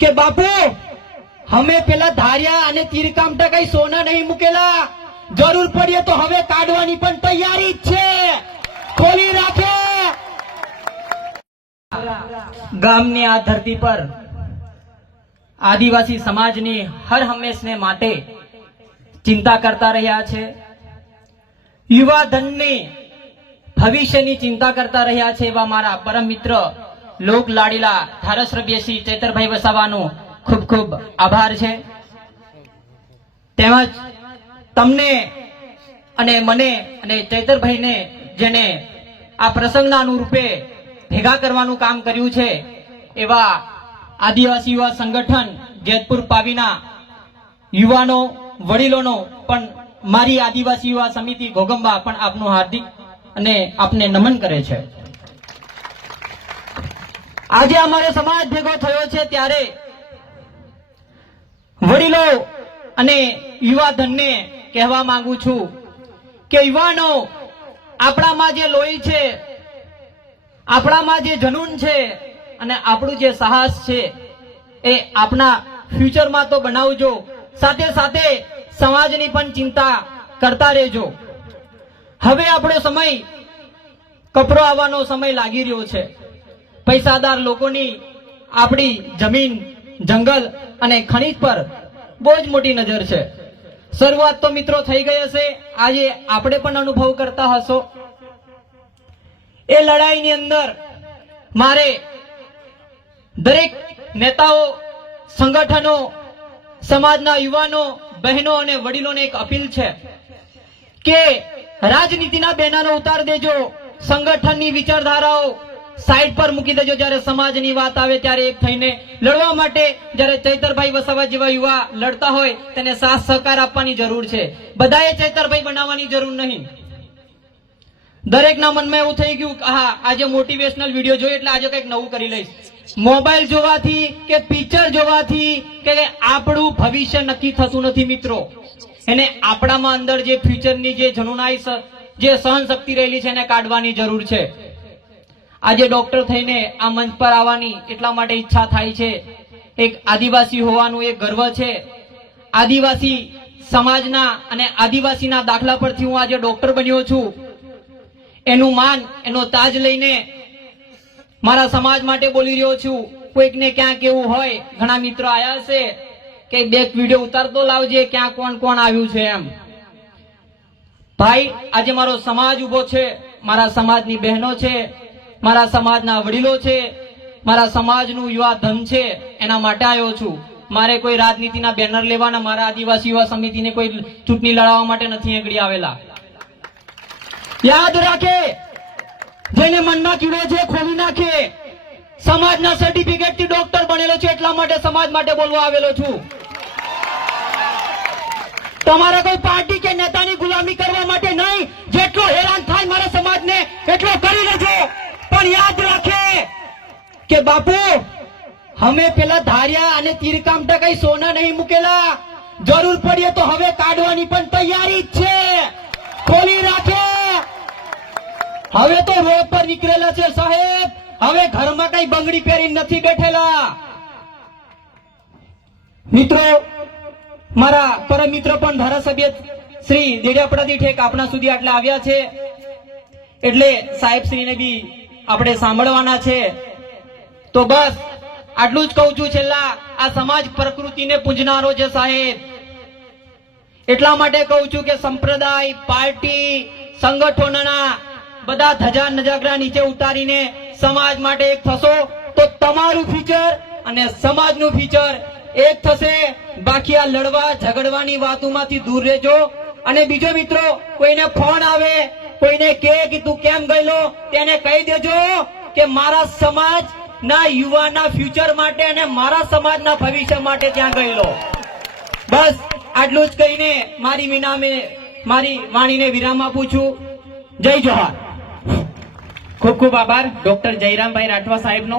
કે બાપુ हमें પેલા ધાર્યા અને તીરકામઠા કઈ સોના નહીં મૂકેલા, જરૂર પડીએ તો હવે કાઢવાની પણ તૈયારી જ છે, ખોલી રાખે। ગામની આ ધરતી પર આદિવાસી સમાજની હર હંમેશને માટે ચિંતા કરતા રહ્યા છે, યુવા ધનની ભવિષ્યની ચિંતા કરતા રહ્યા છે એવા મારા પરમ મિત્ર લોક લાડીલા ધારાસભ્ય શ્રી ચૈતરભાઈ વસાવાનો ખૂબ ખૂબ આભાર છે। તેમજ તમને અને મને અને ચૈતરભાઈને જેને આ પ્રસંગના અનુરૂપે ભેગા કરવાનું કામ કર્યું છે એવા આદિવાસી યુવા સંગઠન જેતપુર પાવીના યુવાનો વડીલોનો પણ મારી આદિવાસી યુવા સમિતિ ઘોગંબા પણ આપનું હાર્દિક અને આપને નમન કરે છે। આજે અમારો સમાજ ભેગો થયો છે ત્યારે વડીલો અને યુવા ધનને કહેવા માંગુ છું કે યુવાનો, આપણામાં જે લોહી છે, આપણામાં જે જનૂન છે અને આપણું જે સાહસ છે એ આપણા ફ્યુચરમાં તો બનાવજો, સાથે સાથે સમાજની પણ ચિંતા કરતા રહેજો। હવે આપણો સમય કપરો આવવાનો સમય લાગી રહ્યો છે। પૈસાદાર લોકોની આપણી જમીન, જંગલ અને ખનીજ પર બહુ જ મોટી નજર છે। શરૂઆત તો મિત્રો થઈ ગઈ હશે, આજે આપણે પણ અનુભવ કરતા હશો। એ લડાઈની અંદર મારે દરેક નેતાઓ, સંગઠનો, સમાજના યુવાનો, બહેનો અને વડીલોને એક અપીલ છે કે રાજનીતિના બેનરો ઉતાર દેજો, સંગઠનની વિચારધારાઓ સાઈડ પર મૂકી દેજો। જ્યારે સમાજની વાત આવે ત્યારે એક થઈને લડવા માટે, જ્યારે ચૈતરભાઈ વસાવા જેવા યુવા લડતા હોય તેને સાથ સહકાર આપવાની જરૂર છે। બધાએ ચૈતરભાઈ બનાવવાની જરૂર નહીં। દરેકના મનમાં એવું થઈ ગયું હા આજે મોટિવેશનલ વિડીયો જોઈ એટલે આજે કંઈક નવું કરી લઈશ। મોબાઈલ જોવાથી કે પિક્ચર જોવાથી કે આપણું ભવિષ્ય નક્કી થતું નથી મિત્રો। એને આપણામાં અંદર જે ફ્યુચરની જે જનૂનાઈ, જે સહન શક્તિ રહેલી છે એને કાઢવાની જરૂર છે। આજે ડોક્ટર થઈને આ મંચ પર આવવાની એટલા માટે ઈચ્છા થાય છે, એક આદિવાસી હોવાનું એક ગર્વ છે। આદિવાસી સમાજના અને આદિવાસીના દાખલા પરથી હું આજે ડોક્ટર બન્યો છું। એનું માન, એનો તાજ લઈને મારા સમાજ માટે બોલી રહ્યો છું। કોઈકને ક્યાંક એવું હોય, ઘણા મિત્રો આયા હશે કે બે વિડીયો ઉતારતો લાવજે ક્યાં કોણ કોણ આવ્યું છે એમ। ભાઈ આજે મારો સમાજ ઉભો છે, મારા સમાજની બહેનો છે, મારા સમાજના વડીલો છે, મારા સમાજનું યુવા ધન છે, એના માટે આવ્યો છું। મારે કોઈ રાજનીતિના બેનર લેવાના, મારા આદિવાસી યુવા સમિતિને કોઈ ચૂંટણી લડાવવા માટે નથી આગળ આવેલા। યાદ રાખે, જેને મનમાં કીડો છે ખોલી નાખે। સમાજના સર્ટિફિકેટ થી ડોક્ટર બનેલો છે એટલા માટે સમાજ માટે બોલવા આવેલો છું। તમારા કોઈ પાર્ટી કે નેતાની ગુલામી કરવા માટે નહીં। જેટલો હેરાન થાય મારા સમાજને એટલો કરી લેજો, પણ યાદ રાખે કે બાપુ हमें પેલા ધાર્યા અને તીરકામઠા કઈ સોના નહીં મૂકેલા, જરૂર પડીએ તો હવે કાઢવાની પણ તૈયારી જ છે, ખોલી રાખે। હવે તો રોડ પર નીકળેલા છે સાહેબ, હવે ઘરમાં કઈ બંગડી પહેરીને નથી બેઠેલા। મિત્રો, મારા પરમ મિત્ર પણ ધારાસભ્ય શ્રી દેડિયાપડાથી ઠેક આપણા સુધી આટલા આવ્યા છે એટલે સાહેબ શ્રીને બી આપણે સાંભળવાના છે। તો બસ આટલું જ કહું છું। છેલ્લા આ સમાજ પ્રકૃતિને પૂજનારો છે સાહેબ, એટલા માટે કહું છું કે સંપ્રદાય, પાર્ટી, સંગઠનોના બધા ધજા નજાગરા નીચે ઉતારીને સમાજ માટે એક થશો તો તમારું ફ્યુચર અને સમાજનું ફ્યુચર એક થશે। બાકી આ લડવા ઝઘડવાની વાતોમાંથી દૂર રહેજો। અને બીજો મિત્રો, કોઈને ફોન આવે, કોઈને કહે કે તું કેમ ગયેલો, તેને કહી દેજો કે મારા સમાજના યુવાના ફ્યુચર માટે અને મારા સમાજના ભવિષ્ય માટે ત્યાં ગયેલો। બસ આટલું જ કહીને મારી વાણીને વિરામ આપું છું। જય જોહાર। ખૂબ ખૂબ આભાર ડોક્ટર જયરામભાઈ રાઠવા સાહેબનો।